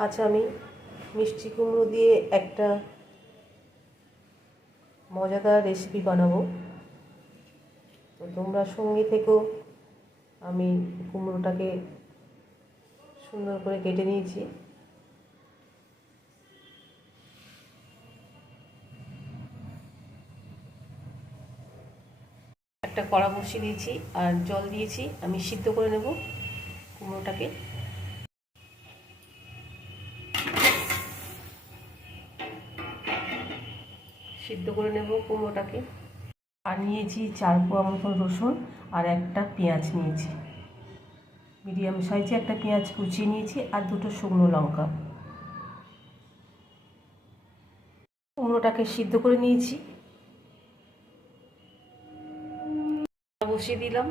আজ আমি মিষ্টি কুমড়ো দিয়ে একটা মজাদার রেসিপি বানাবো। তো তোমরা সঙ্গে থেকেও আমি কুমড়োটাকে সুন্দর করে কেটে নিয়েছি। একটা কড়া বসিয়ে দিয়েছি আর জল দিয়েছি, আমি সিদ্ধ করে নেব কুমড়োটাকে। সিদ্ধ করে নেব কুমড়োটাকে। আর নিয়েছি চার পোয়া মতন রসুন আর একটা পেঁয়াজ নিয়েছি। মিডিয়াম সাইজে একটা পেঁয়াজ কুচিয়ে নিয়েছি আর দুটো শুকনো লঙ্কা। কুমড়োটাকে সিদ্ধ করে নিয়েছি। বসিয়ে দিলাম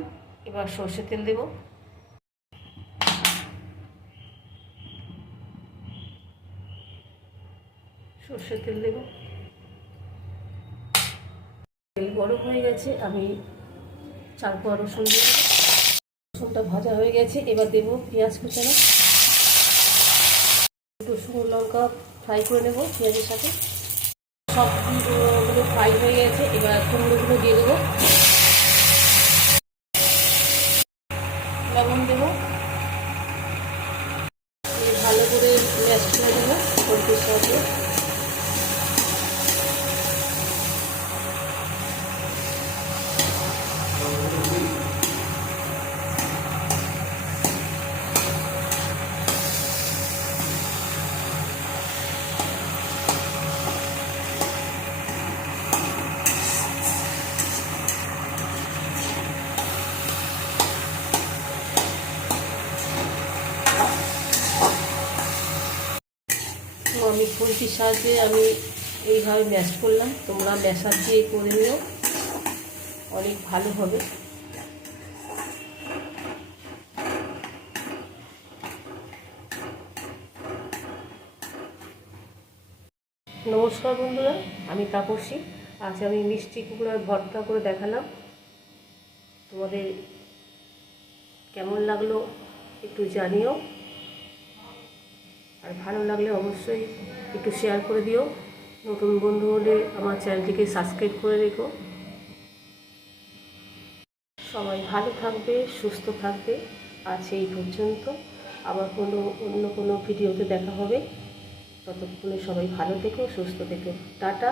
এবার সর্ষে তেল দেব। সর্ষে তেল দেব। তেল গরম হয়ে গেছে, আমি চার পোয়া রসুন রসুনটা ভাজা হয়ে গেছে, এবার দেব পেঁয়াজ কুচানো। শুকনো লঙ্কা ফ্রাই করে নেব পেঁয়াজের সাথে। সবগুলো ফ্রাই হয়ে গেছে, এবার কুমড়োগুলো দিয়ে দেবো। লবণ দেবো। ভালো করে ম্যাশ করে দেবো পোলট্রির সাথে আমি খুন্তির সাহায্যে আমি এইভাবে ম্যাশ করলাম। তোমরা ম্যাশার দিয়ে করে নিও। অনেক ভালো হবে। নমস্কার বন্ধুরা, আমি তাপসী। আজ আমি মিষ্টি কুকুরার ভর্তা করে দেখালাম। তোমাদের কেমন লাগল একটু জানিও। আর ভালো লাগলে অবশ্যই একটু শেয়ার করে দিও। নতুন বন্ধু হলে আমার চ্যানেলটিকে সাবস্ক্রাইব করে রেখো। সবাই ভালো থাকবে, সুস্থ থাকবে। আজ এই পর্যন্ত। আবার কোনো, অন্য কোনো ভিডিওতে দেখা হবে। ততক্ষণে সবাই ভালো থেকো, সুস্থ থেকো। টাটা।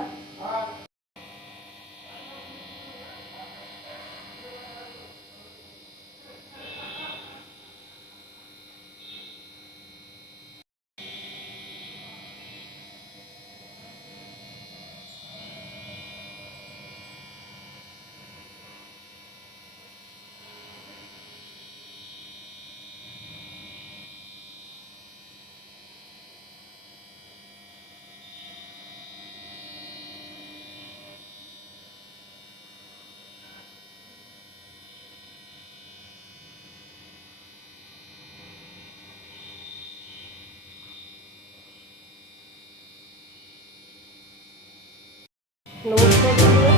নমস্কার বন্ধুরা